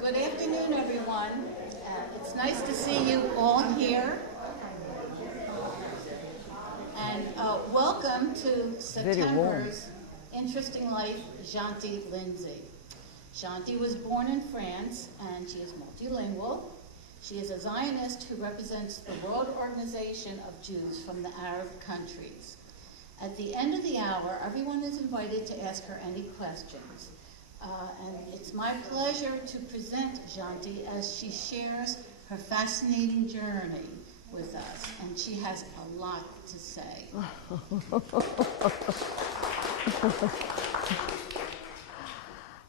Good afternoon, everyone. It's nice to see you all here. And welcome to September's Interesting Life, Janty Lindsey. Janty was born in France, and she is multilingual. She is a Zionist who represents the World Organization of Jews from the Arab countries. At the end of the hour, everyone is invited to ask her any questions. And it's my pleasure to present Janty as she shares her fascinating journey with us, and she has a lot to say.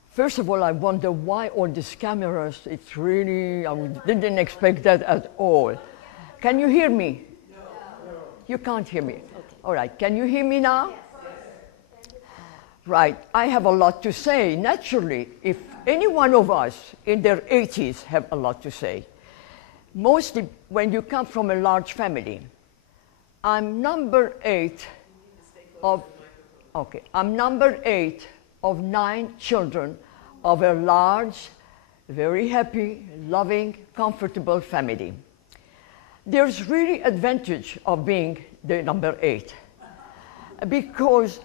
First of all, I wonder why all these cameras. It's really, I didn't expect that at all. Can you hear me? No. You can't hear me. Okay. All right, can you hear me now? Yes. Right, I have a lot to say. Naturally, if any one of us in their 80s have a lot to say, mostly when you come from a large family. I'm number 8 of 9 children of a large, very happy, loving, comfortable family. There's really advantage of being the number 8 because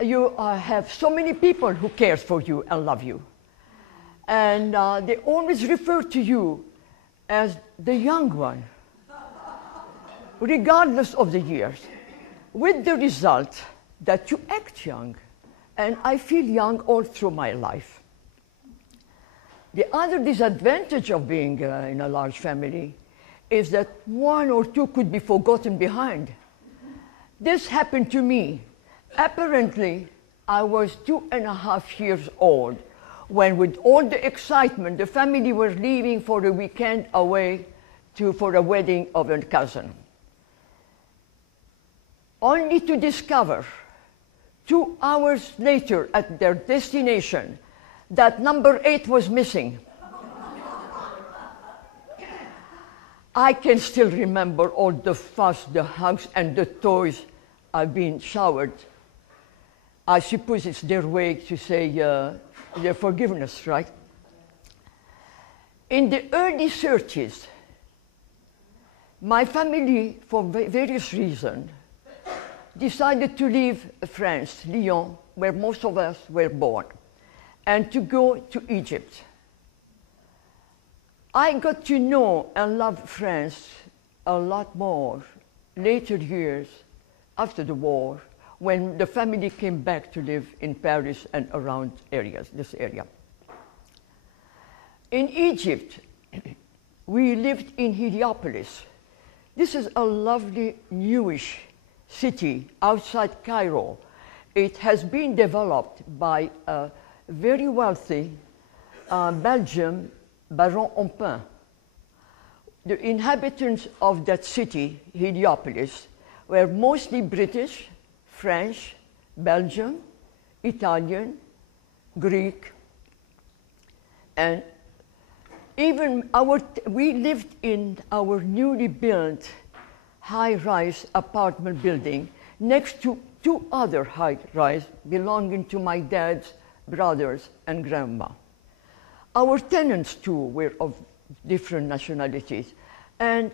you have so many people who care for you and love you. And they always refer to you as the young one, regardless of the years, with the result that you act young. And I feel young all through my life. The other disadvantage of being in a large family is that 1 or 2 could be forgotten behind. This happened to me. Apparently, I was 2.5 years old when, with all the excitement, the family were leaving for a weekend away for a wedding of a cousin. Only to discover 2 hours later at their destination that number 8 was missing. I can still remember all the fuss, the hugs, and the toys I've been showered. I suppose it's their way to say their forgiveness, right? In the early 30s, my family, for various reasons, decided to leave France, Lyon, where most of us were born, and to go to Egypt. I got to know and love France a lot more later years after the war, when the family came back to live in Paris and around this area. In Egypt, we lived in Heliopolis. This is a lovely, newish city outside Cairo. It has been developed by a very wealthy Belgian Baron Ompin. The inhabitants of that city, Heliopolis, were mostly British, French, Belgian, Italian, Greek, and even we lived in our newly built high-rise apartment building next to 2 other high-rise belonging to my dad's brothers and grandma. Our tenants, too, were of different nationalities. And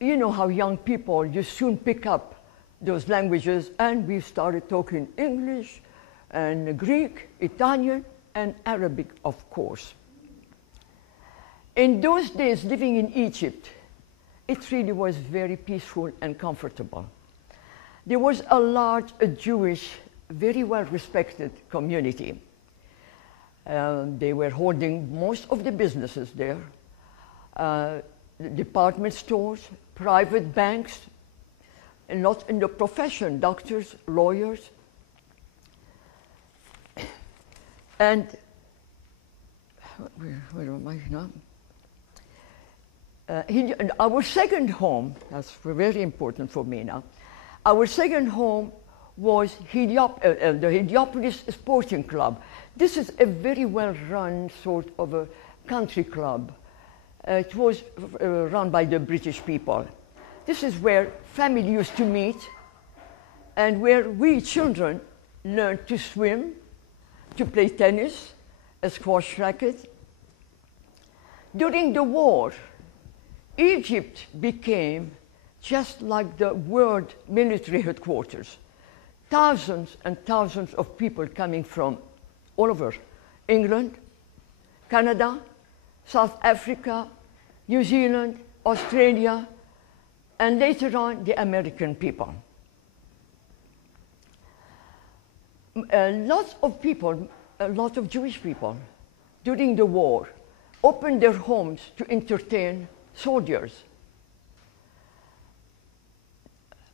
you know how young people, you soon pick up those languages, and we started talking English and Greek, Italian, and Arabic, of course. In those days, living in Egypt, it really was very peaceful and comfortable. There was a large Jewish, very well-respected community. They were holding most of the businesses there, department stores, private banks, and not in the profession, doctors, lawyers. And where am I now? And our second home, that's very important for me now, our second home was the Heliopolis Sporting Club. This is a very well-run sort of a country club. It was run by the British people. This is where family used to meet and where we children learned to swim, to play tennis, a squash racket. During the war, Egypt became just like the world military headquarters. Thousands and thousands of people coming from all over England, Canada, South Africa, New Zealand, Australia, and later on the American people. Lots of people, a lot of Jewish people, during the war, opened their homes to entertain soldiers.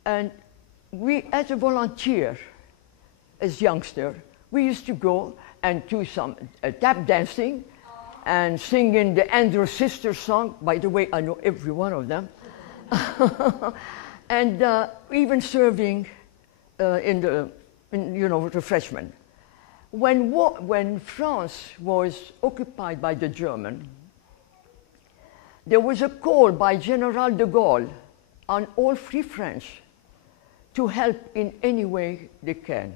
And we, as a volunteer, as youngster, we used to go and do some tap dancing and singing the Andrew Sisters song. By the way, I know every one of them. And even serving in refreshment. When France was occupied by the Germans, there was a call by General de Gaulle on all Free French to help in any way they can.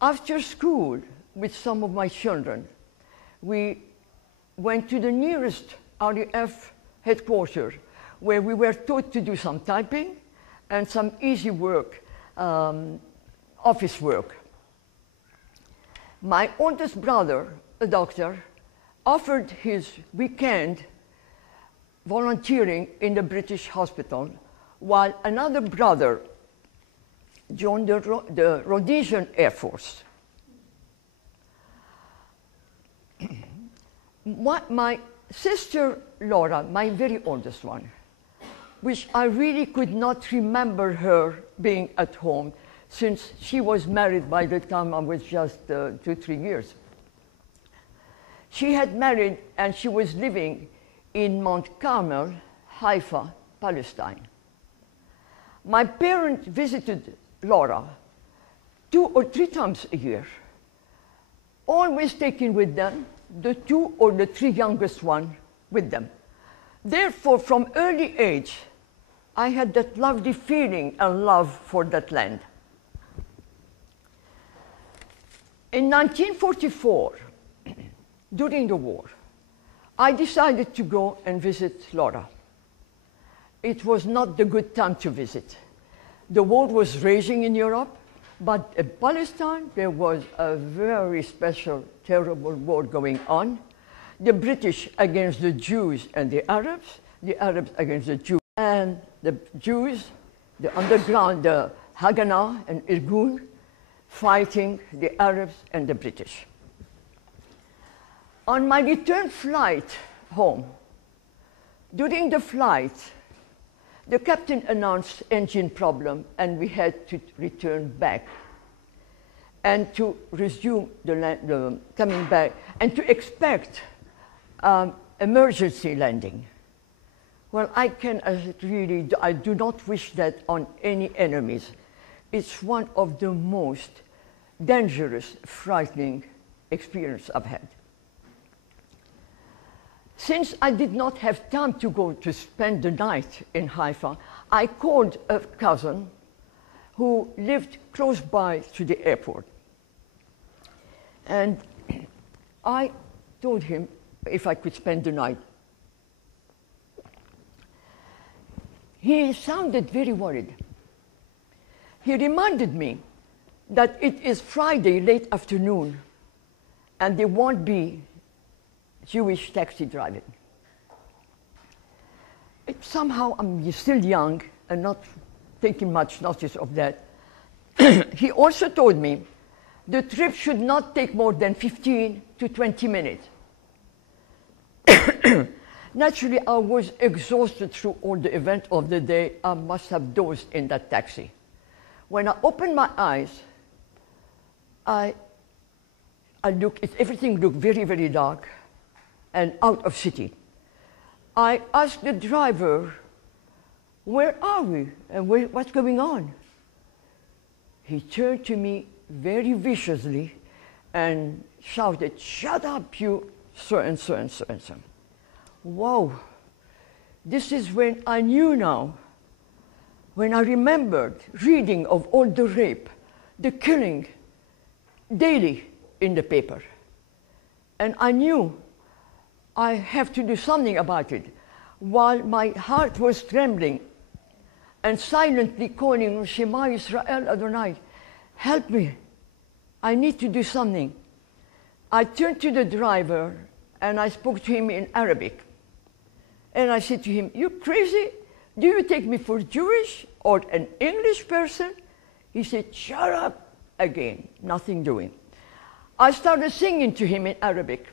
After school, with some of my children, we went to the nearest RAF headquarters, where we were taught to do some typing and some easy work, office work. My oldest brother, a doctor, offered his weekend volunteering in the British hospital, while another brother joined the Rhodesian Air Force. My sister Laura, my very oldest one, which I really could not remember her being at home since she was married by the time I was just 2-3 years. She had married and she was living in Mount Carmel, Haifa, Palestine. My parents visited Laura 2 or 3 times a year, always taking with them the 2 or the 3 youngest ones with them. Therefore, from early age, I had that lovely feeling and love for that land. In 1944, during the war, I decided to go and visit Laura. It was not the good time to visit. The war was raging in Europe, but in Palestine, there was a very special, terrible war going on. The British against the Jews and the Arabs against the Jews. And the Jews, the underground, the Haganah and Irgun, fighting the Arabs and the British. On my return flight home, during the flight, the captain announced engine problem, and we had to return back and to resume the coming back and to expect emergency landing. Well, I do not wish that on any enemies. It's one of the most dangerous, frightening experience I've had. Since I did not have time to go to spend the night in Haifa, I called a cousin who lived close by to the airport. And I told him if I could spend the night. He sounded very worried. He reminded me that it is Friday late afternoon and there won't be Jewish taxi driving. Somehow I'm still young and not taking much notice of that. He also told me the trip should not take more than 15 to 20 minutes. Naturally, I was exhausted through all the events of the day. I must have dozed in that taxi. When I opened my eyes, everything looked very, very dark and out of city. I asked the driver, where are we and what's going on? He turned to me very viciously and shouted, shut up, you so and so and so and so. Wow, this is when I knew now, when I remembered reading of all the rape, the killing daily in the paper. And I knew I have to do something about it, while my heart was trembling and silently calling, Shema Yisrael Adonai, help me, I need to do something. I turned to the driver and I spoke to him in Arabic. And I said to him, you crazy? Do you take me for Jewish or an English person? He said, shut up again, nothing doing. I started singing to him in Arabic,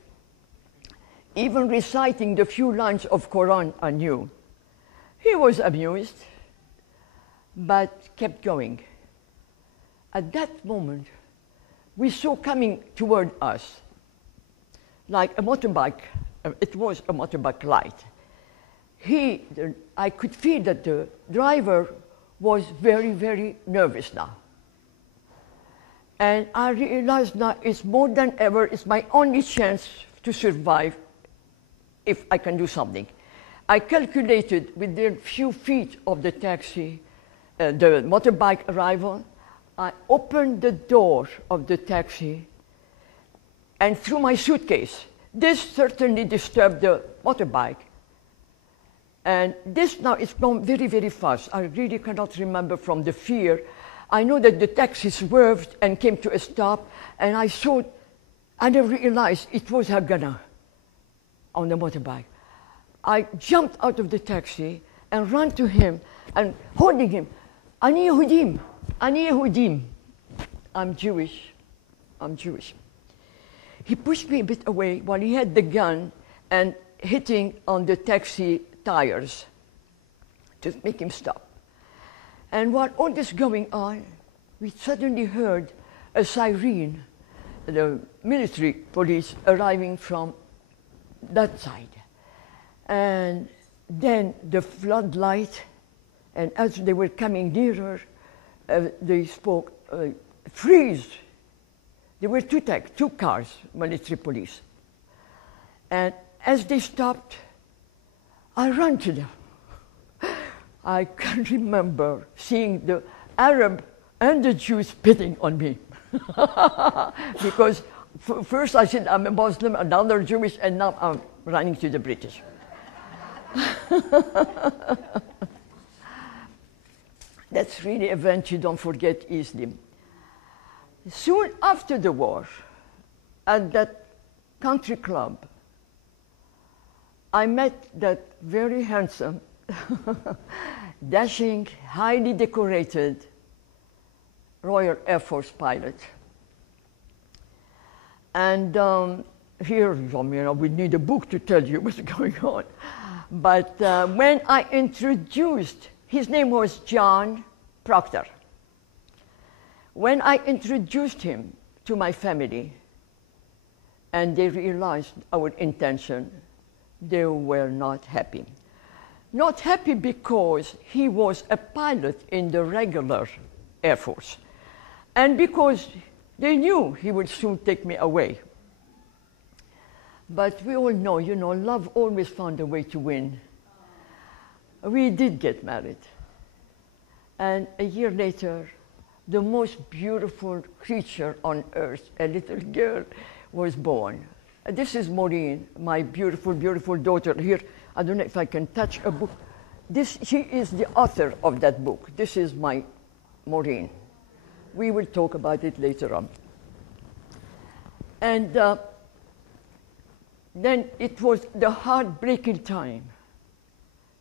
even reciting the few lines of Quran I knew. He was amused, but kept going. At that moment, we saw coming toward us, like a motorbike, it was a motorbike light. I could feel that the driver was very, very nervous now. And I realized now it's more than ever, it's my only chance to survive if I can do something. I calculated within a few feet of the taxi, the motorbike arrival, I opened the door of the taxi and threw my suitcase. This certainly disturbed the motorbike. And this now is gone very, very fast. I really cannot remember from the fear. I know that the taxi swerved and came to a stop, and I saw, I never realized it was Haganah on the motorbike. I jumped out of the taxi and ran to him and holding him, Ani Yehudim, Ani Yehudim. I'm Jewish, I'm Jewish. He pushed me a bit away while he had the gun and hitting on the taxi tires to make him stop. And while all this going on, we suddenly heard a siren, the military police arriving from that side. And then the floodlight, and as they were coming nearer, they spoke, freeze. There were two cars, military police. And as they stopped, I ran to them. I can remember seeing the Arab and the Jews spitting on me. Because first I said I'm a Muslim, and now they're Jewish, and now I'm running to the British. That's really an event you don't forget easily. Soon after the war, at that country club, I met that very handsome, dashing, highly decorated Royal Air Force pilot. And here, I mean, I would need a book to tell you what's going on. But when I introduced, his name was John Proctor. When I introduced him to my family, and they realized our intention, they were not happy. Not happy because he was a pilot in the regular Air Force, and because they knew he would soon take me away. But we all know, you know, love always found a way to win. We did get married. And a year later, the most beautiful creature on earth, a little girl, was born. This is Maureen, my beautiful, beautiful daughter. Here, I don't know if I can touch a book. She is the author of that book. This is my Maureen. We will talk about it later on. And then it was the heartbreaking time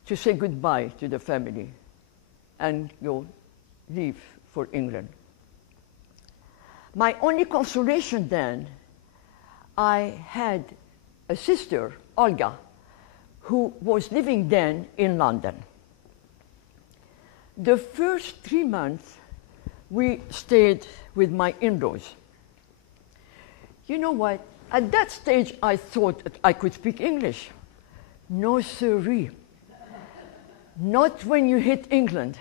to say goodbye to the family and go leave for England. My only consolation then, I had a sister, Olga, who was living then in London. The first 3 months, we stayed with my in-laws. You know what? At that stage, I thought that I could speak English. No, sirree. Not when you hit England.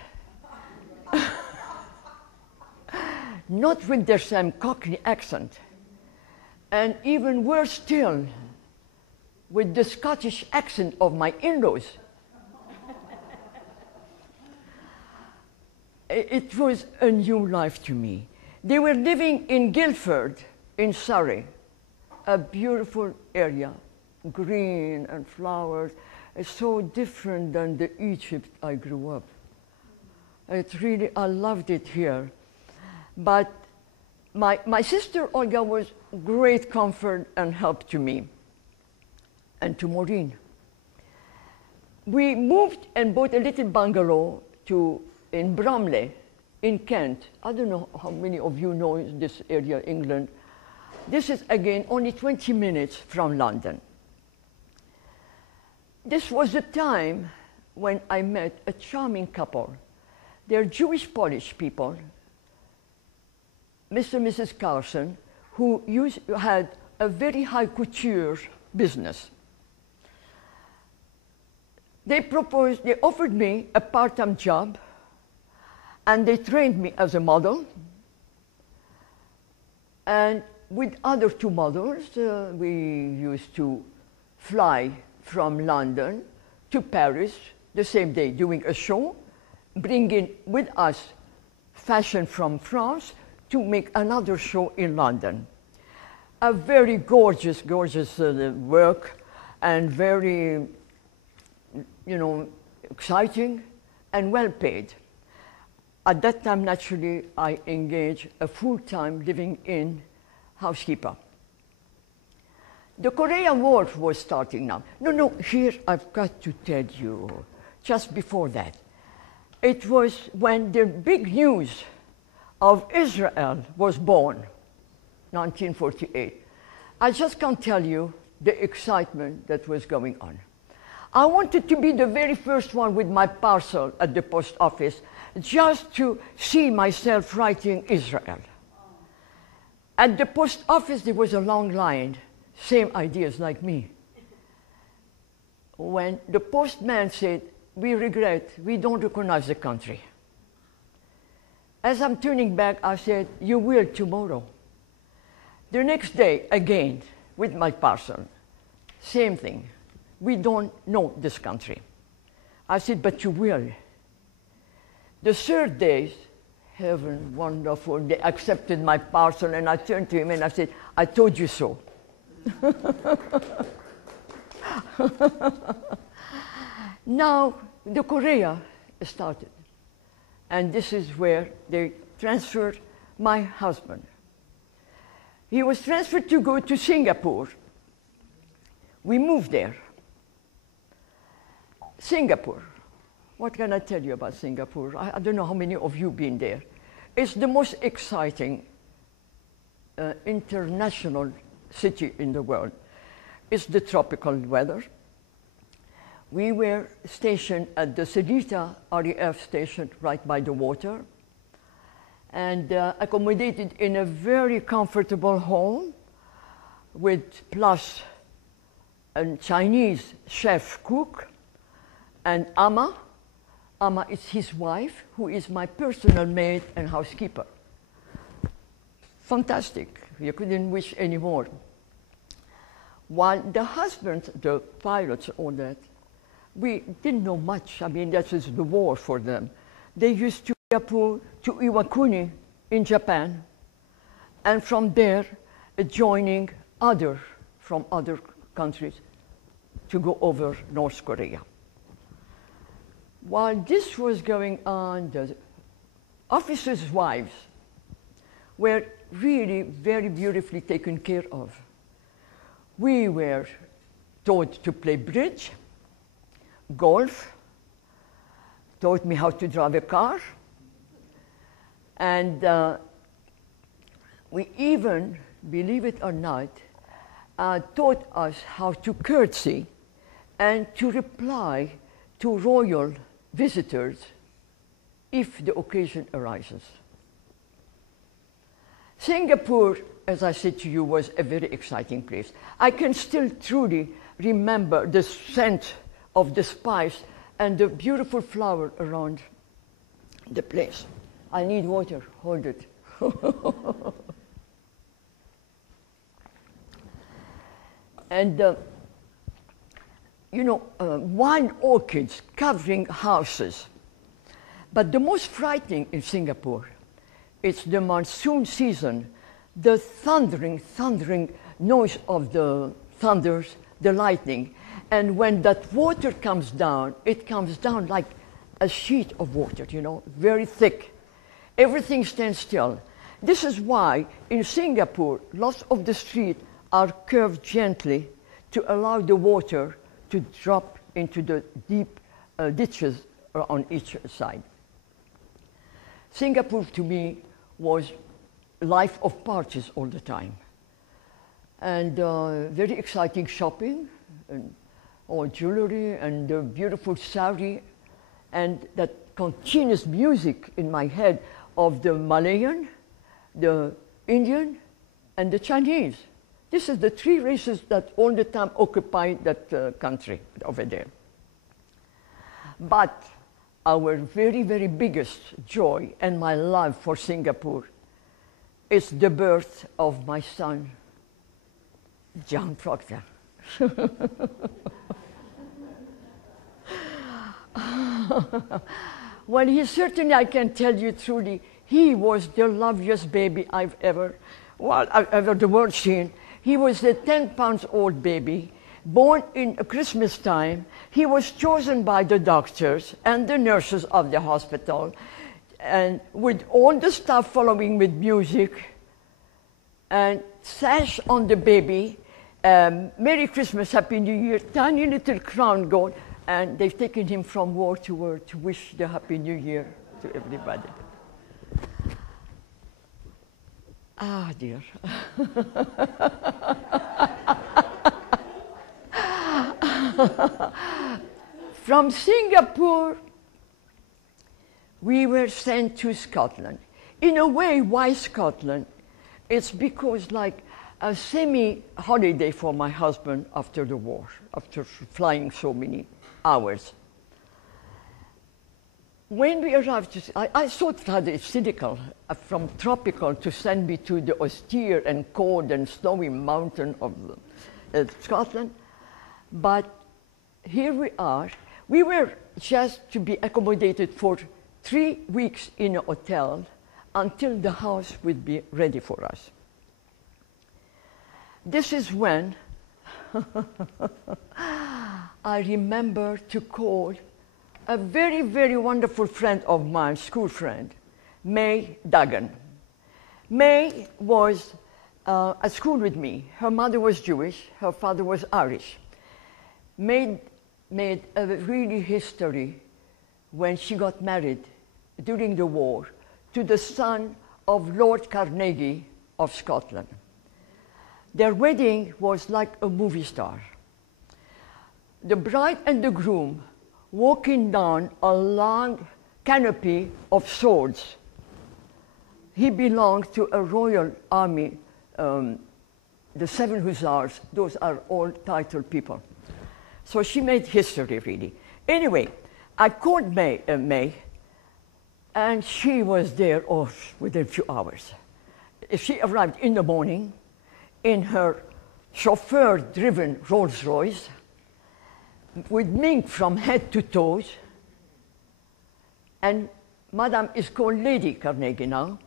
Not when there's some Cockney accent. And even worse still, with the Scottish accent of my in-laws. It was a new life to me. They were living in Guildford, in Surrey, a beautiful area, green and flowers. It's so different than the Egypt I grew up. I loved it here. But my sister Olga was great comfort and help to me and to Maureen. We moved and bought a little bungalow in Bramley, in Kent. I don't know how many of you know this area, England. This is, again, only 20 minutes from London. This was the time when I met a charming couple. They're Jewish-Polish people, Mr. and Mrs. Carson, who had a very high couture business. They offered me a part-time job, and they trained me as a model. And with other two models, we used to fly from London to Paris the same day, doing a show, bringing with us fashion from France to make another show in London. A very gorgeous, gorgeous work, and very, exciting and well paid. At that time, naturally, I engaged a full-time living-in housekeeper. The Korean War was starting now. No, here I've got to tell you, just before that, it was when the big news of Israel was born, 1948. I just can't tell you the excitement that was going on. I wanted to be the very first one with my parcel at the post office, just to see myself writing Israel. At the post office, there was a long line, same ideas like me. When the postman said, "We regret, we don't recognize the country." As I'm turning back, I said, "You will tomorrow." The next day, again, with my parcel, same thing. "We don't know this country." I said, "But you will." The third day, heaven, wonderful, they accepted my parcel, and I turned to him and I said, "I told you so." Now, the Korea started. And this is where they transferred my husband. He was transferred to go to Singapore. We moved there. Singapore. What can I tell you about Singapore? I don't know how many of you have been there. It's the most exciting international city in the world. It's the tropical weather. We were stationed at the Seletar RAF station right by the water, and accommodated in a very comfortable home with plus a Chinese chef cook and Amma. Amma is his wife, who is my personal maid and housekeeper. Fantastic. You couldn't wish any more. While the husbands, the pilots, all that, we didn't know much. I mean, that was the war for them. They used to Singapore to Iwakuni in Japan, and from there joining from other countries to go over North Korea. While this was going on, the officers' wives were really very beautifully taken care of. We were taught to play bridge, golf, taught me how to drive a car, and we even, believe it or not, taught us how to curtsy and to reply to royal visitors if the occasion arises. Singapore, as I said to you, was a very exciting place. I can still truly remember the scent of the spice and the beautiful flower around the place. I need water, hold it. And wild orchids covering houses. But the most frightening in Singapore, it's the monsoon season, the thundering noise of the thunders, the lightning. And when that water comes down, it comes down like a sheet of water, you know, very thick. Everything stands still. This is why in Singapore, lots of the streets are curved gently to allow the water to drop into the deep ditches on each side. Singapore, to me, was a life of parties all the time. And very exciting shopping, and all jewelry, and the beautiful sari, and that continuous music in my head of the Malayan, the Indian, and the Chinese. This is the three races that all the time occupy that country over there. But our very, very biggest joy and my love for Singapore is the birth of my son, John Proctor. Well, he certainly, I can tell you truly, he was the loveliest baby I've ever the world seen. He was a 10-pound-old baby, born in Christmas time. He was chosen by the doctors and the nurses of the hospital, and with all the staff following with music, and sash on the baby, Merry Christmas, Happy New Year, tiny little crown gold, and they've taken him from ward to ward to wish the Happy New Year to everybody. Ah, dear. From Singapore, we were sent to Scotland. In a way, why Scotland? It's because like a semi-holiday for my husband after the war, after flying so many hours. When we arrived, I thought that it's cynical, from tropical to send me to the austere and cold and snowy mountain of Scotland. But here we are. We were just to be accommodated for 3 weeks in a hotel until the house would be ready for us. This is when I remember to call a very, very wonderful friend of mine, school friend, May Duggan. May was at school with me. Her mother was Jewish, her father was Irish. May made a really history when she got married during the war to the son of Lord Carnegie of Scotland. Their wedding was like a movie star. The bride and the groom walking down a long canopy of swords. He belonged to a royal army, the 7 Hussars. Those are all titled people. So she made history, really. Anyway, I called May, and she was there within a few hours. She arrived in the morning in her chauffeur-driven Rolls Royce, with mink from head to toes, and Madame is called Lady Carnegie now.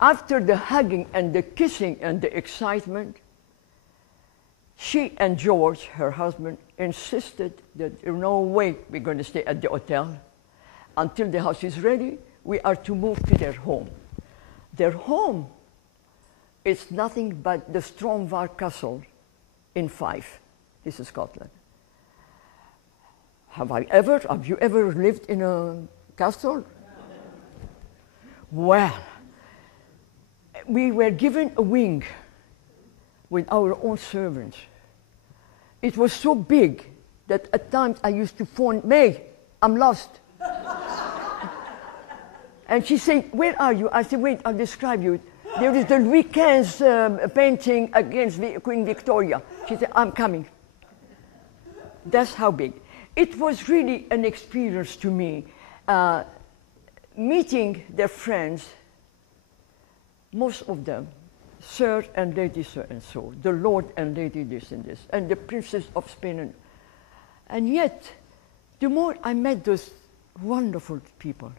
After the hugging and the kissing and the excitement, she and George, her husband, insisted that there's no way we're going to stay at the hotel. Until the house is ready, we are to move to their home. Their home is nothing but the Stromvar Castle in Fife. This is Scotland. Have you ever lived in a castle? Well, we were given a wing with our own servants. It was so big that at times I used to phone, May, I'm lost. And she said, where are you? I said, wait, I'll describe you. There is the Louis XV painting against Queen Victoria. She said, I'm coming. That's how big. It was really an experience to me, meeting their friends, most of them, Sir and Lady so and so, the Lord and Lady this and this, and the Princess of Spain. And yet, the more I met those wonderful people,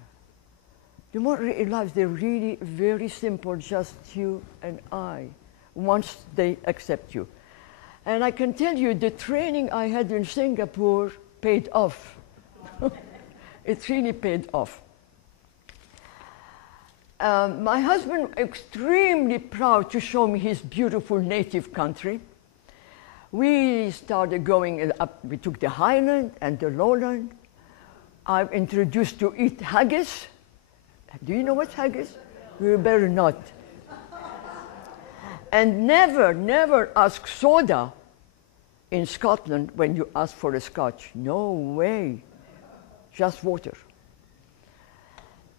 the more I realized they're really very simple, just you and I, once they accept you. And I can tell you the training I had in Singapore paid off. It really paid off. My husband extremely proud to show me his beautiful native country. We started going up, we took the highland and the lowland. I'm introduced to eat haggis. Do you know what's haggis? You better not. And never, never ask soda in Scotland when you ask for a scotch. No way, just water.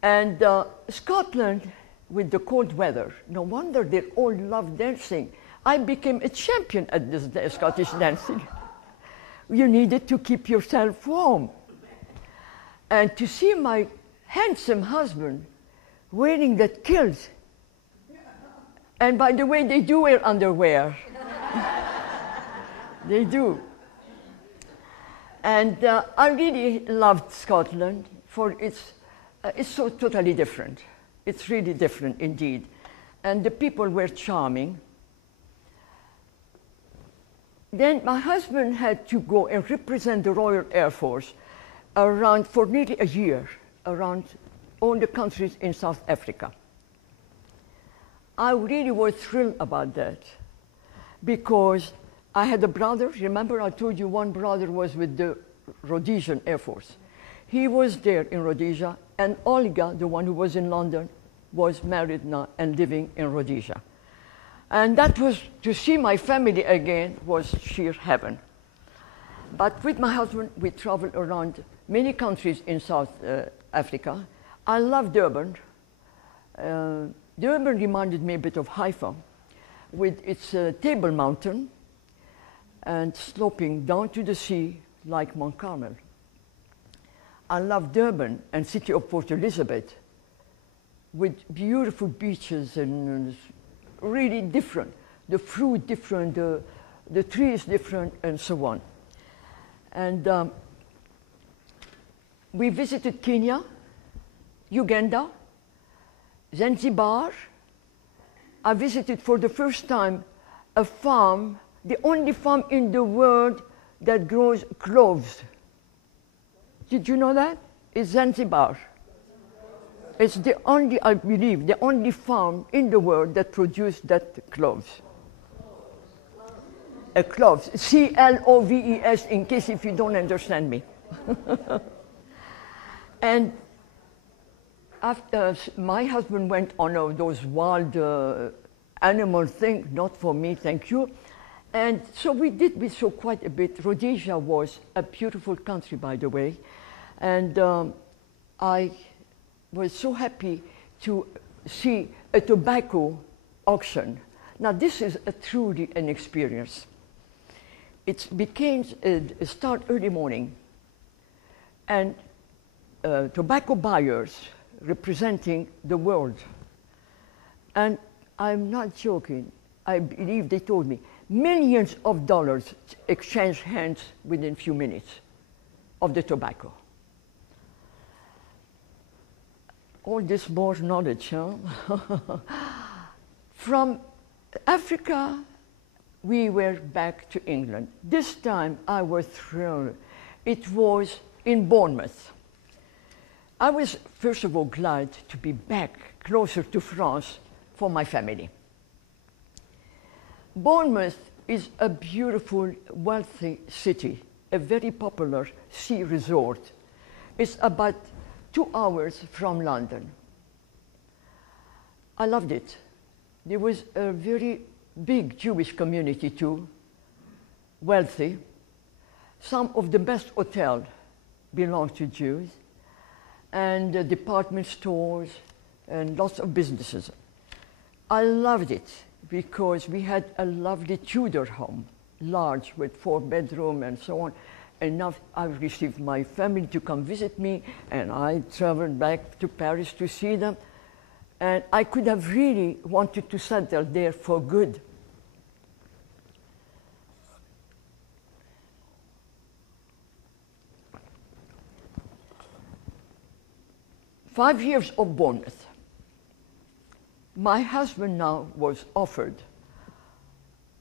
And Scotland, with the cold weather, no wonder they all love dancing. I became a champion at this Scottish dancing. You needed to keep yourself warm. And to see my handsome husband wearing that kilt. And by the way, they do wear underwear. They do. And I really loved Scotland for it's so totally different. It's really different indeed. And the people were charming. Then my husband had to go and represent the Royal Air Force around for nearly a year, around all the countries in South Africa. I really was thrilled about that because I had a brother. Remember I told you one brother was with the Rhodesian Air Force. He was there in Rhodesia, and Olga, the one who was in London, was married now and living in Rhodesia. And that was, to see my family again was sheer heaven. But with my husband, we traveled around many countries in South Africa. I love Durban. Durban reminded me a bit of Haifa, with its Table Mountain and sloping down to the sea like Mount Carmel. I love Durban and city of Port Elizabeth, with beautiful beaches and really different. The fruit different, the trees different, and so on. And we visited Kenya, Uganda, Zanzibar. I visited for the first time a farm, the only farm in the world that grows cloves. Did you know that? It's Zanzibar. It's the only, I believe, the only farm in the world that produces that cloves. Cloves, C-L-O-V-E-S, in case if you don't understand me. And after my husband went on those wild animal things, not for me, thank you. And so we saw quite a bit. Rhodesia was a beautiful country, by the way. And I was so happy to see a tobacco auction. Now this is truly an experience. It became a start early morning, and tobacco buyers representing the world. And I'm not joking, I believe they told me, millions of dollars exchanged hands within a few minutes of the tobacco. All this more knowledge, huh? From Africa, we were back to England. This time I was thrilled. It was in Bournemouth. I was, first of all, glad to be back closer to France for my family. Bournemouth is a beautiful, wealthy city, a very popular sea resort. It's about 2 hours from London. I loved it. There was a very big Jewish community too, wealthy. Some of the best hotels belong to Jews, and department stores and lots of businesses. I loved it because we had a lovely Tudor home, large with 4 bedrooms and so on. And now I received my family to come visit me, and I traveled back to Paris to see them. And I could have really wanted to settle there for good. Five years of Bournemouth. My husband now was offered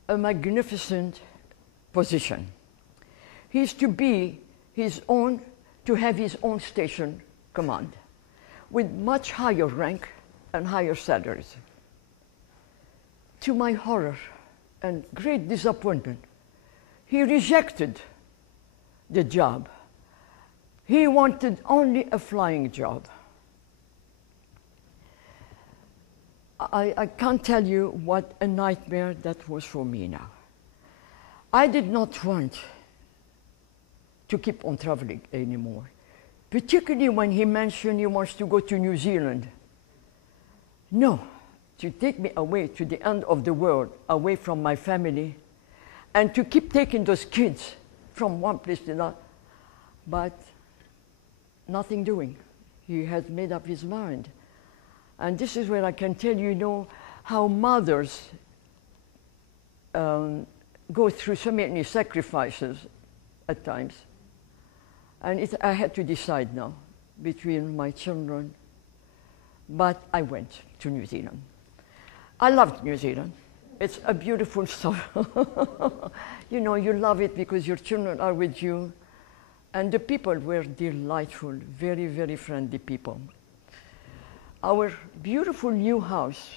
a magnificent position. He is to be his own, to have his own station command, with much higher rank and higher salaries. To my horror and great disappointment, he rejected the job. He wanted only a flying job. I can't tell you what a nightmare that was for me now. I did not want to keep on traveling anymore, particularly when he mentioned he wants to go to New Zealand. No, to take me away to the end of the world, away from my family, and to keep taking those kids from one place to another, but nothing doing. He had made up his mind. And this is where I can tell you, how mothers go through so many sacrifices at times. And I had to decide now between my children, but I went to New Zealand. I loved New Zealand. It's a beautiful stuff. You love it because your children are with you. And the people were delightful, very, very friendly people. Our beautiful new house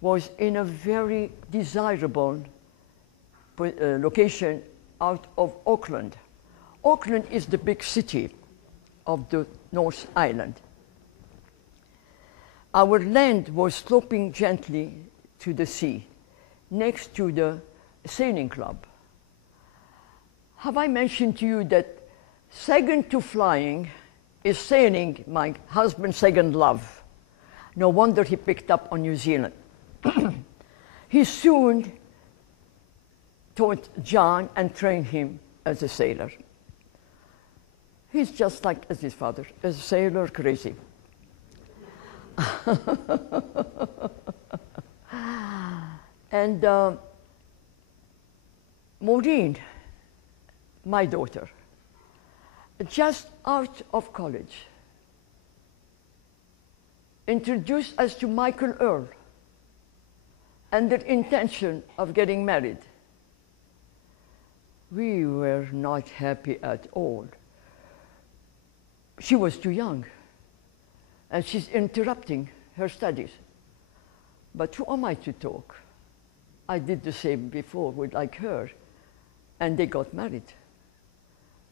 was in a very desirable location out of Auckland. Auckland is the big city of the North Island. Our land was sloping gently to the sea, next to the sailing club. Have I mentioned to you that second to flying is sailing, my husband's second love? No wonder he picked up on New Zealand. He soon taught John and trained him as a sailor. He's just like as his father, a sailor crazy. And Maureen, my daughter, just out of college, introduced us to Michael Earl and their intention of getting married. We were not happy at all. She was too young, and she's interrupting her studies. But who am I to talk? I did the same before with like her, and they got married.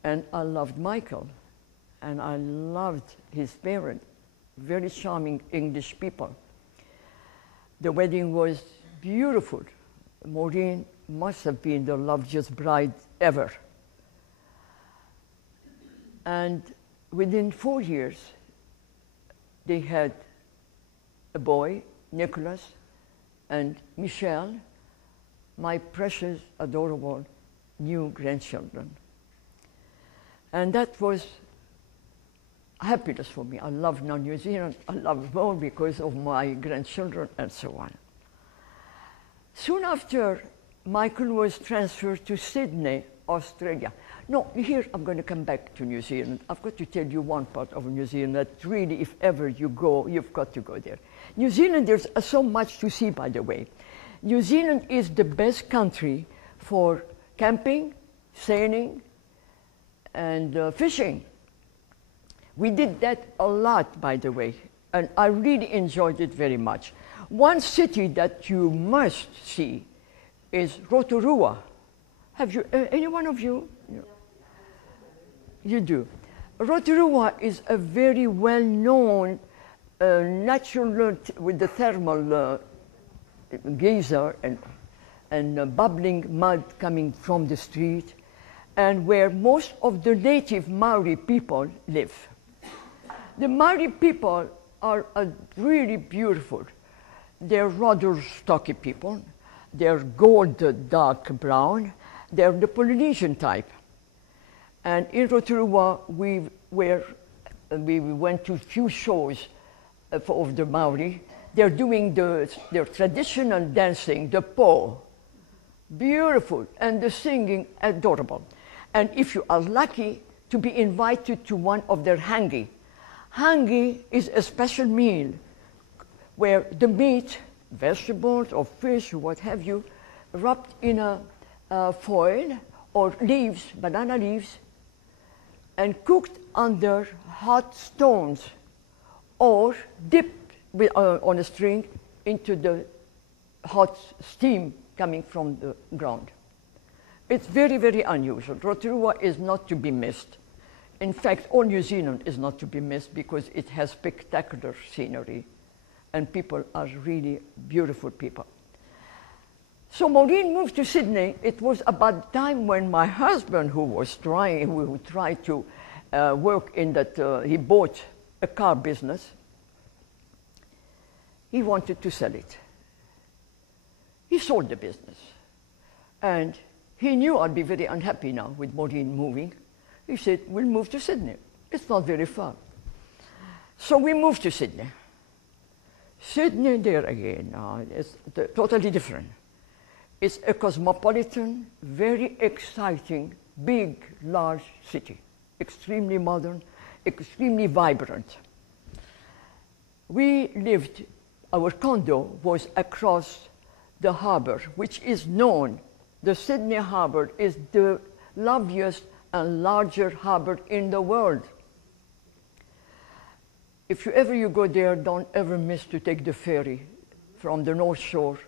And I loved Michael, and I loved his parents, very charming English people. The wedding was beautiful. Maureen must have been the loveliest bride ever. And within 4 years, they had a boy, Nicholas, and Michelle, my precious, adorable new grandchildren. And that was happiness for me. I love now New Zealand. I love it more because of my grandchildren and so on. Soon after, Michael was transferred to Sydney, Australia. No, here I'm going to come back to New Zealand. I've got to tell you one part of New Zealand that really, if ever you go, you've got to go there. New Zealand, there's so much to see, by the way. New Zealand is the best country for camping, sailing, and fishing. We did that a lot, by the way, and I really enjoyed it very much. One city that you must see is Rotorua. Have you, any one of you? You do. Rotorua is a very well-known natural, with the thermal geyser and bubbling mud coming from the street, and where most of the native Maori people live. The Maori people are really beautiful. They're rather stocky people. They're gold dark brown. They're the Polynesian type. And in Rotorua, we went to a few shows of the Maori. They're doing their traditional dancing, the po. Beautiful, and the singing, adorable. And if you are lucky to be invited to one of their hangi. Hangi is a special meal where the meat, vegetables or fish or what have you, wrapped in a foil or leaves, banana leaves, and cooked under hot stones or dipped on a string into the hot steam coming from the ground. It's very, very unusual. Rotorua is not to be missed. In fact, all New Zealand is not to be missed because it has spectacular scenery and people are really beautiful people. So Maureen moved to Sydney. It was about the time when my husband, who tried to work in that, he bought a car business. He wanted to sell it. He sold the business. And he knew I'd be very unhappy now with Maureen moving. He said, we'll move to Sydney. It's not very far. So we moved to Sydney. Sydney there again, it's totally different. It's a cosmopolitan, very exciting, big, large city. Extremely modern, extremely vibrant. We lived, our condo was across the harbor, which is known. The Sydney harbor is the loveliest and larger harbor in the world. If you go there, don't ever miss to take the ferry from the North Shore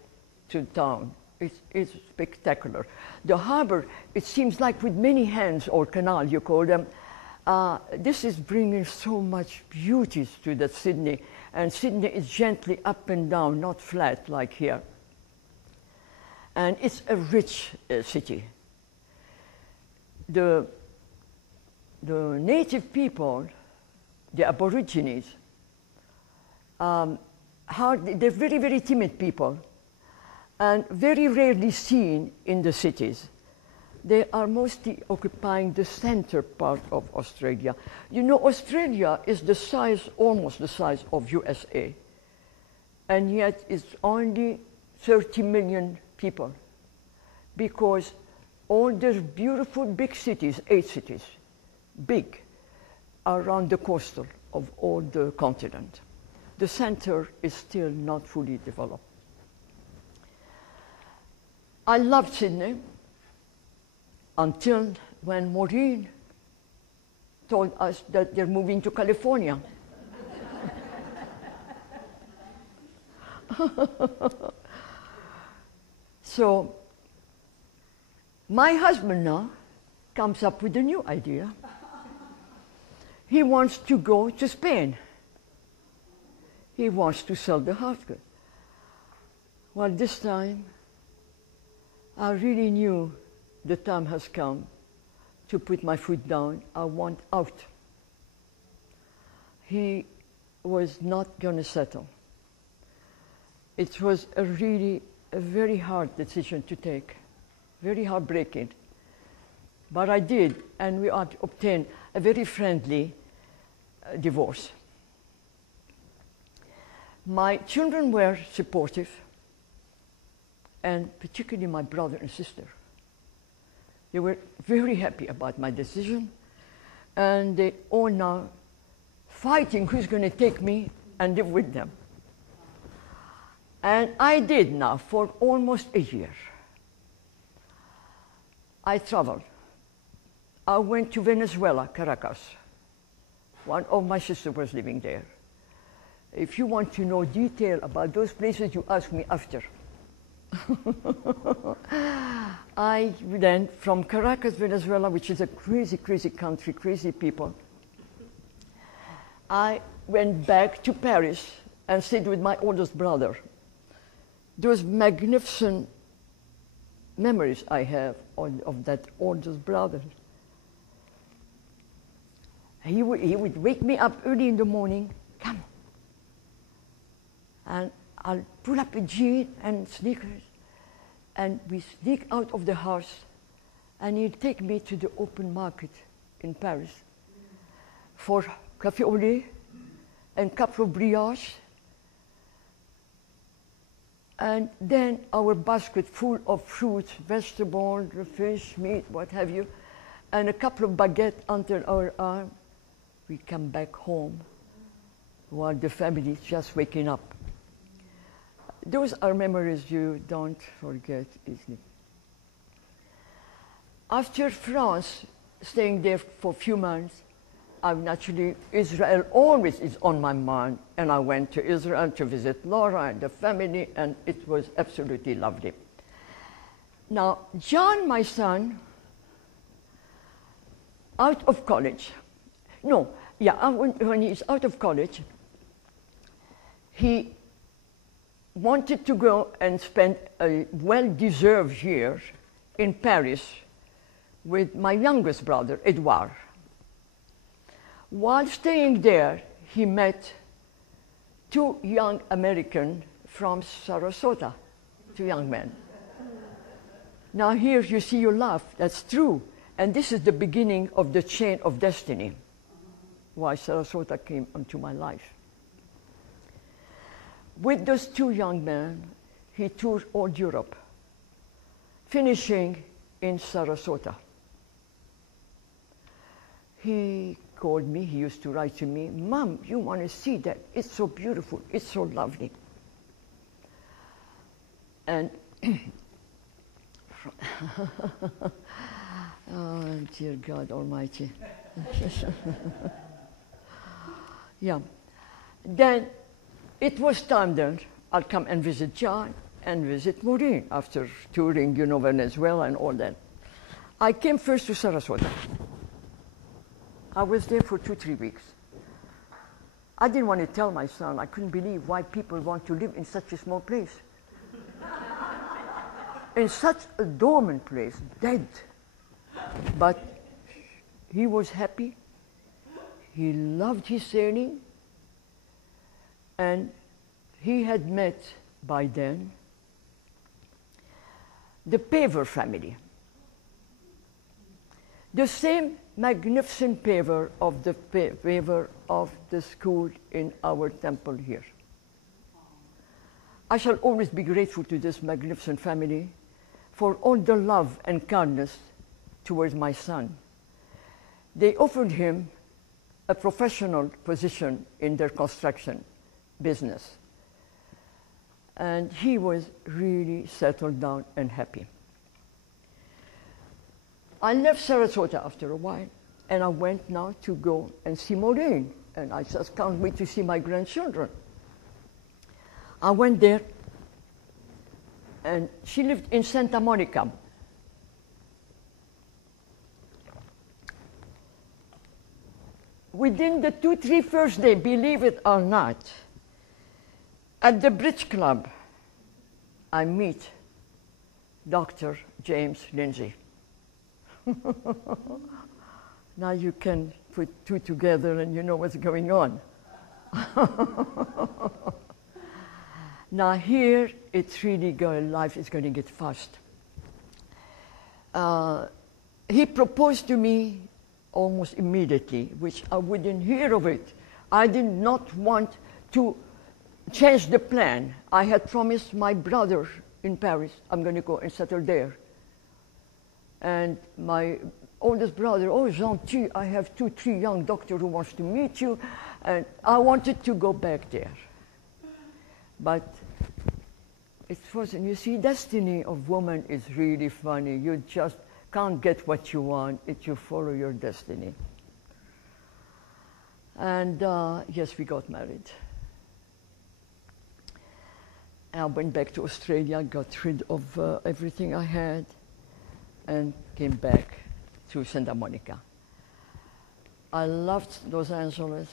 to town. It's spectacular. The harbor, it seems like with many hands, or canal you call them, this is bringing so much beauty to that Sydney, and Sydney is gently up and down, not flat like here. And it's a rich city. The native people, the Aborigines, they're very, very timid people and very rarely seen in the cities. They are mostly occupying the center part of Australia. You know, Australia is the size, almost the size of USA, and yet it's only 30 million people, because all these beautiful big cities, 8 cities, big, around the coastal of all the continent. The center is still not fully developed. I loved Sydney until when Maureen told us that they're moving to California. So my husband now comes up with a new idea. He wants to go to Spain. He wants to sell the house. Well, this time, I really knew the time has come to put my foot down. I want out. He was not going to settle. It was a very hard decision to take, very heartbreaking. But I did, and we obtained a very friendly divorce. My children were supportive, and particularly my brother and sister. They were very happy about my decision, and they all now fighting who's going to take me and live with them. And I did now for almost a year. I traveled. I went to Venezuela, Caracas. One of my sisters was living there. If you want to know detail about those places, you ask me after. I then, from Caracas, Venezuela, which is a crazy, crazy country, crazy people, I went back to Paris and stayed with my oldest brother. Those magnificent memories I have of that oldest brother. He would wake me up early in the morning, come, and I'll pull up a jean and sneakers, and we sneak out of the house, and he'd take me to the open market in Paris for café au lait and cup of brioche, and then our basket full of fruits, vegetables, fish, meat, what have you, and a couple of baguettes under our arm. We come back home while the family is just waking up. those are memories you don't forget easily. After France, staying there for a few months, Israel always is on my mind, and I went to Israel to visit Laura and the family, and it was absolutely lovely. Now, John, my son, out of college, when he's out of college, he wanted to go and spend a well-deserved year in Paris with my youngest brother, Edouard. While staying there, he met two young Americans from Sarasota, two young men. Now here you see, you laugh, that's true. And this is the beginning of the chain of destiny, why Sarasota came into my life. With those two young men, he toured all Europe, finishing in Sarasota. He called me, he used to write to me, "Mom, you want to see that? It's so beautiful, it's so lovely." And oh, dear God Almighty. Yeah. Then it was time then, I'll come and visit John and visit Maureen after touring, Venezuela and all that. I came first to Sarasota. I was there for 2-3 weeks. I didn't want to tell my son. I couldn't believe why people want to live in such a small place. In such a dormant place, dead. But he was happy. He loved his sailing. And he had met by then the Paver family. The same magnificent paver of the paver of the school in our temple here. I shall always be grateful to this magnificent family for all the love and kindness towards my son. They offered him a professional position in their construction business. And he was really settled down and happy. I left Sarasota after a while, and I went now to go and see Maureen, and I just can't wait to see my grandchildren. I went there, and she lived in Santa Monica. Within the 2-3 first days, believe it or not, at the Bridge Club, I meet Dr. James Lindsey. Now you can put two together and you know what's going on. Now here, it's really life is going to get fast. He proposed to me almost immediately, which I wouldn't hear of it. I did not want to change the plan. I had promised my brother in Paris, I'm going to go and settle there. And my oldest brother, "Oh, Janty, I have 2-3 young doctors who wants to meet you." And I wanted to go back there. But it wasn't. You see, destiny of woman is really funny. You just can't get what you want if you follow your destiny. And yes, we got married. I went back to Australia, got rid of everything I had, and came back to Santa Monica. I loved Los Angeles.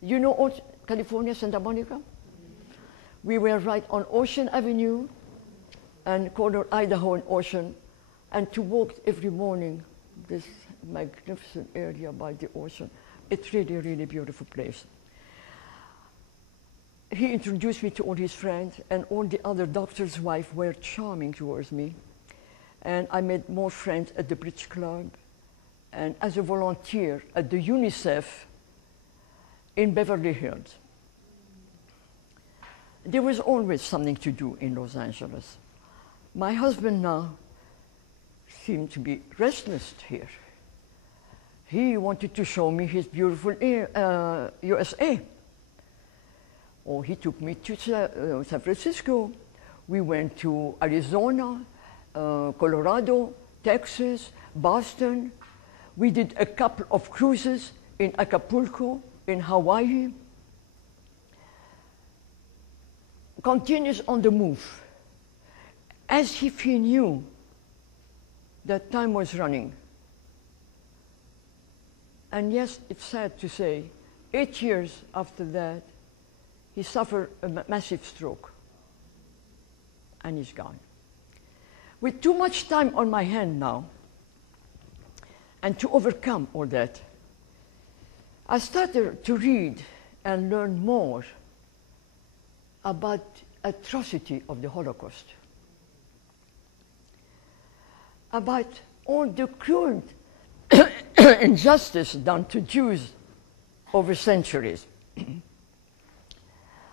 You know California, Santa Monica? We were right on Ocean Avenue and corner Idaho and Ocean, and to walk every morning this magnificent area by the ocean. It's really, really beautiful place. He introduced me to all his friends, and all the other doctors' wives were charming towards me. And I made more friends at the Bridge Club and as a volunteer at the UNICEF in Beverly Hills. There was always something to do in Los Angeles. My husband now seemed to be restless here. He wanted to show me his beautiful USA. Or he took me to San Francisco. We went to Arizona, Colorado, Texas, Boston. We did a couple of cruises in Acapulco, in Hawaii. Continues on the move, as if he knew that time was running. And yes, it's sad to say, 8 years after that, he suffered a massive stroke, and he's gone. With too much time on my hand now, and to overcome all that, I started to read and learn more about atrocity of the Holocaust, about all the cruel injustice done to Jews over centuries,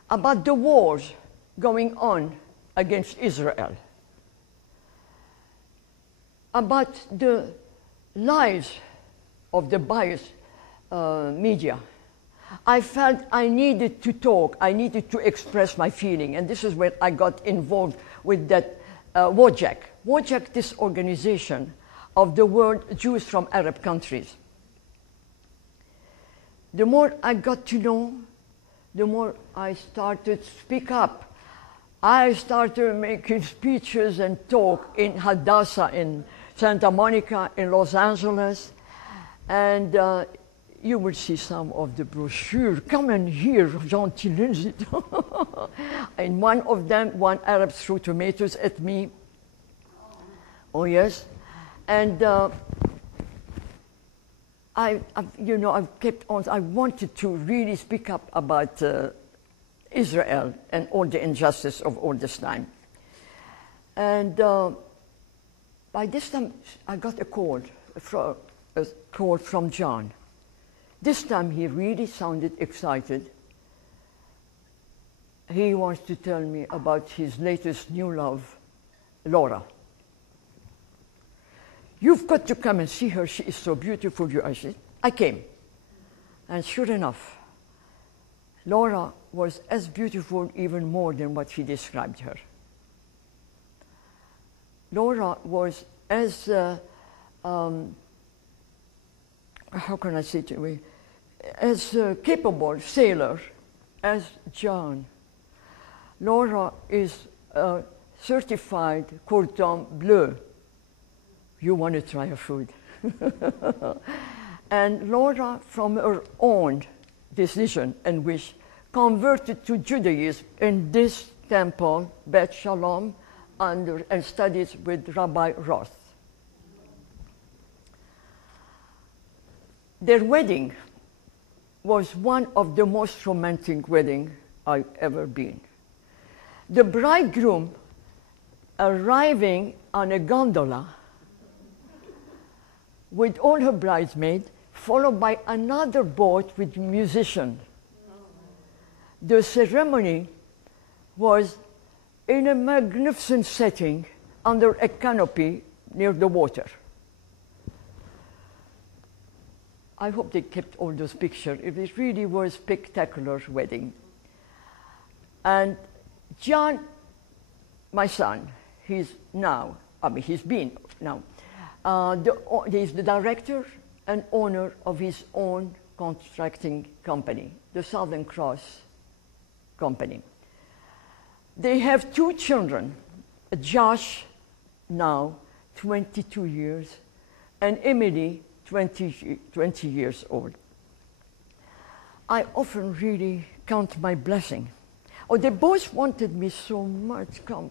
about the wars going on against Israel, about the lies of the biased media. I felt I needed to talk, I needed to express my feeling, and this is when I got involved with that WOJAC. WOJAC, this organization of the world Jews from Arab countries. The more I got to know, the more I started to speak up. I started making speeches and talk in Hadassah, in Santa Monica, in Los Angeles, and you will see some of the brochure. Come and hear Janty Lindsey. And one of them, one Arab threw tomatoes at me. Oh yes, and I've kept on. I wanted to really speak up about Israel and all the injustice of all this time. And by this time, I got a call from John. This time he really sounded excited. He wants to tell me about his latest new love, Laura. You've got to come and see her. She is so beautiful. I said, I came. And sure enough, Laura was as beautiful, even more than what he described her. Laura was as, how can I say it, as capable sailor as John. Laura is a certified cordon bleu. You want to try her food. And Laura, from her own decision and wish, converted to Judaism in this temple, Beth Shalom, and studies with Rabbi Roth. Their wedding was one of the most romantic weddings I've ever been. The bridegroom arriving on a gondola with all her bridesmaids, followed by another boat with musicians. The ceremony was in a magnificent setting under a canopy near the water. I hope they kept all those pictures. It really was a spectacular wedding. And John, my son, he's been now, he's the director and owner of his own contracting company, the Southern Cross Company. They have 2 children, Josh, now 22 years, and Emily, 20 years old. I often really count my blessing. Oh, they both wanted me so much, come.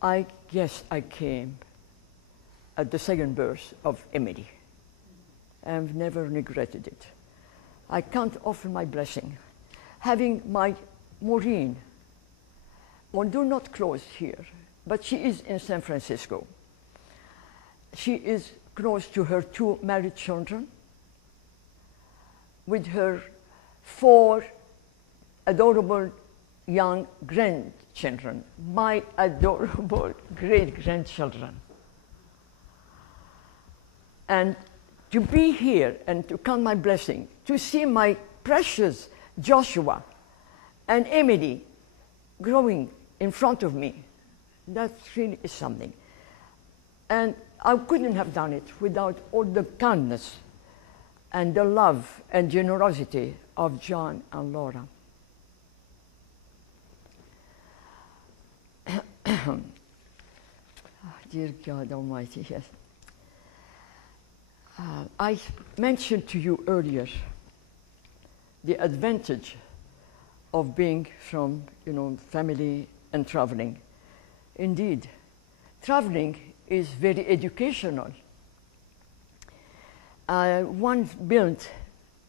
I guess I came at the second birth of Emily. I've never regretted it. I can't offer my blessing. Having my Maureen, although not close here, but she is in San Francisco. She is close to her 2 married children, with her 4 adorable young grandchildren, my adorable great-grandchildren. And to be here and to count my blessing, to see my precious Joshua, and Emily growing in front of me. That really is something. And I couldn't have done it without all the kindness and the love and generosity of John and Laura. Oh, dear God Almighty, yes. I mentioned to you earlier the advantage of being from, family and traveling. Indeed, traveling is very educational. One builds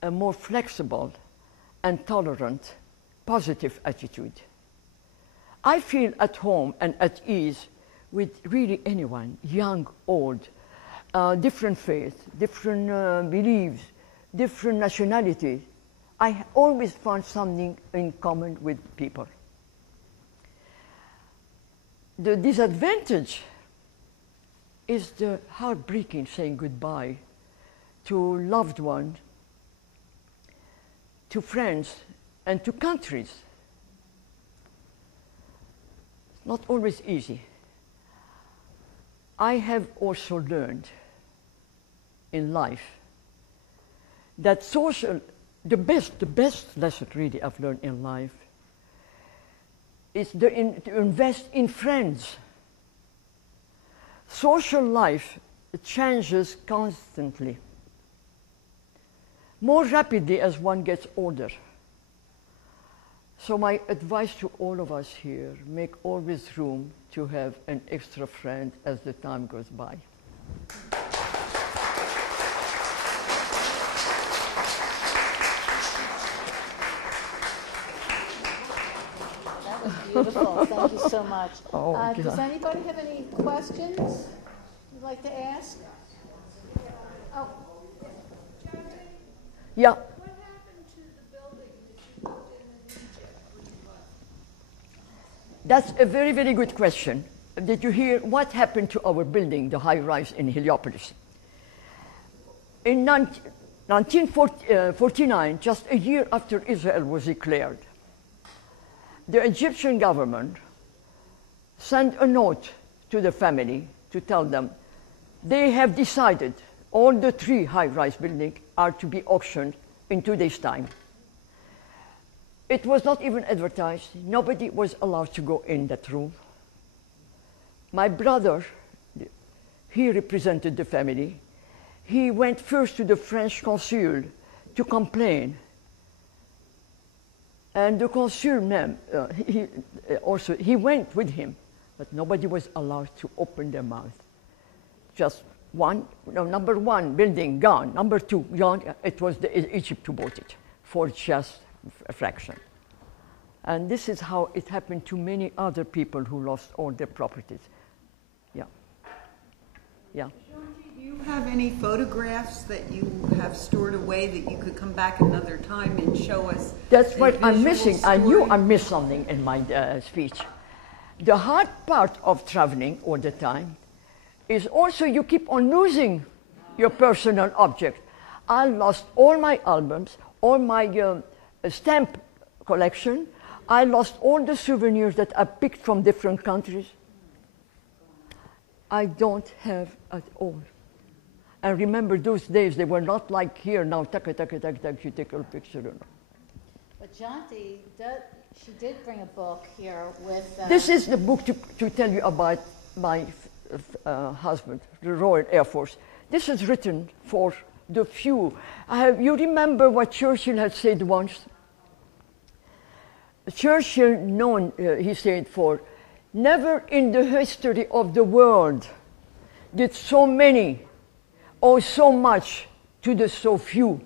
a more flexible and tolerant, positive attitude. I feel at home and at ease with really anyone, young, old, different faiths, different beliefs, different nationalities. I always found something in common with people. The disadvantage is the heartbreaking saying goodbye to loved ones, to friends, and to countries. It's not always easy. I have also learned in life that the best lesson really I've learned in life is to invest in friends. Social life changes constantly, more rapidly as one gets older. So my advice to all of us here, make always room to have an extra friend as the time goes by. That was beautiful. Thank you so much. Oh, does anybody have any questions you'd like to ask? Oh. Yeah. What happened to the building that you lived in Egypt? That's a very, very good question. Did you hear what happened to our building, the high-rise in Heliopolis? In 1949, just a year after Israel was declared, the Egyptian government sent a note to the family to tell them they have decided all the 3 high-rise buildings are to be auctioned in 2 days' time. It was not even advertised. Nobody was allowed to go in that room. My brother, he represented the family. He went first to the French consul to complain. And the consul, he went with him, but nobody was allowed to open their mouth. Just number 1 building gone, number 2 gone. It was Egypt who bought it for just a fraction. And this is how it happened to many other people who lost all their properties. Yeah. Yeah. Janty, do you have any photographs that you have stored away that you could come back another time and show us? That's what I'm missing. Story? I knew I missed something in my speech. The hard part of traveling all the time is also you keep on losing your personal object. I lost all my albums, all my stamp collection. I lost all the souvenirs that I picked from different countries. I don't have at all. And remember those days, they were not like here now, you take a picture. But Janty, she did bring a book here with... This is the book to tell you about my husband, the Royal Air Force. This is written for the few. You remember what Churchill had said once? Churchill, he said, never in the history of the world did so many owe so much to the so few.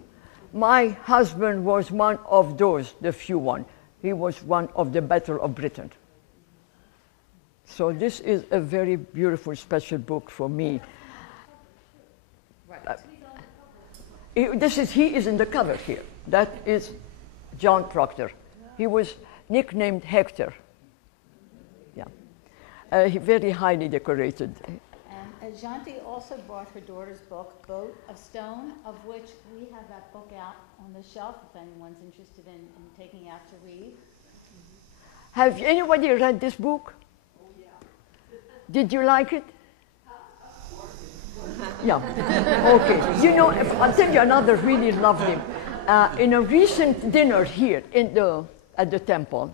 My husband was one of those, the few one. He was one of the Battle of Britain. So this is a very beautiful, special book for me. Right. He is in the cover here. That is John Proctor. He was nicknamed Hector. Yeah. Very highly decorated. Janty also brought her daughter's book, Boat of Stone, of which we have that book out on the shelf if anyone's interested in taking out to read. Have anybody read this book? Oh, yeah. Did you like it? Yeah. Okay. You know, I'll tell you another really lovely. In a recent dinner here at the temple,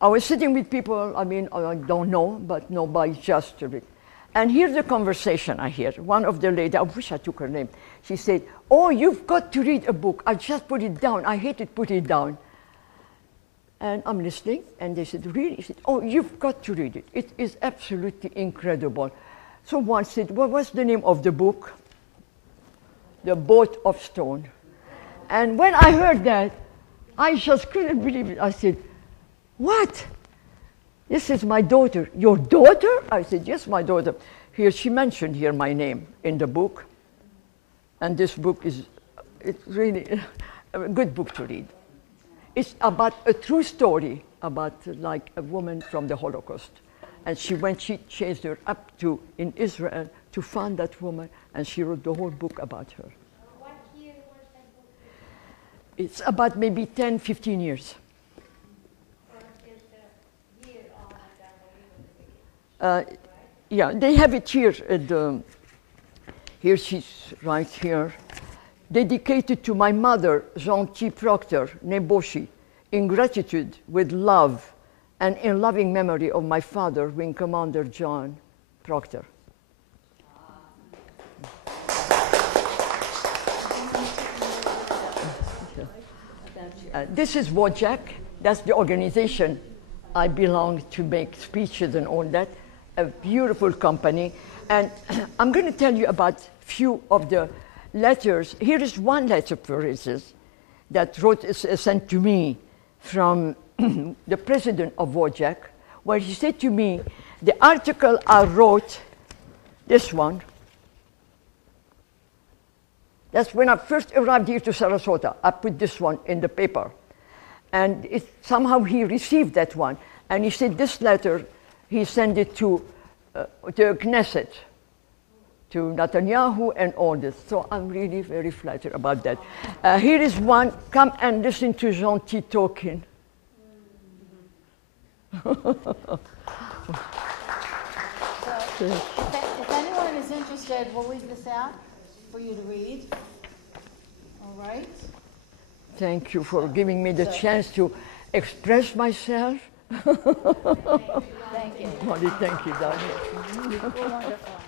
I was sitting with people, I mean, I don't know, but know by gesture. And here's the conversation I hear. One of the ladies, I wish I took her name, she said, "Oh, you've got to read a book. I just put it down. I hate it, put it down." And I'm listening, and they said, "Really?" He said, "Oh, you've got to read it. It is absolutely incredible." So one said, "What was the name of the book?" The Boat of Stone. And when I heard that, I just couldn't believe it. I said, "What? This is my daughter." "Your daughter?" I said, "Yes, my daughter." Here, she mentioned here my name in the book. And this book it's really a good book to read. It's about a true story about like a woman from the Holocaust. And she chased her up in Israel to find that woman, and she wrote the whole book about her. What year was that book? It's about maybe 10, 15 years. Or just a year on that when you were Yeah, they have it here. Here she's right here. Dedicated to my mother, Janty Proctor, Neboshi, in gratitude, with love, and in loving memory of my father, Wing Commander John Proctor. This is Wojak. That's the organization I belong to, make speeches and all that. A beautiful company. And I'm going to tell you about few of the letters. Here is one letter, for instance, that sent to me from the president of Wojak, where he said to me, the article I wrote, this one, that's when I first arrived here to Sarasota. I put this one in the paper. And somehow he received that one. And he said this letter, he sent it to the Knesset, to Netanyahu and all this. So I'm really very flattered about that. Here is one. Come and listen to Janty talking. So if anyone is interested, we'll leave this out for you to read. All right? Thank you for giving me the chance to express myself. Thank you. Molly, thank you, darling. You're wonderful.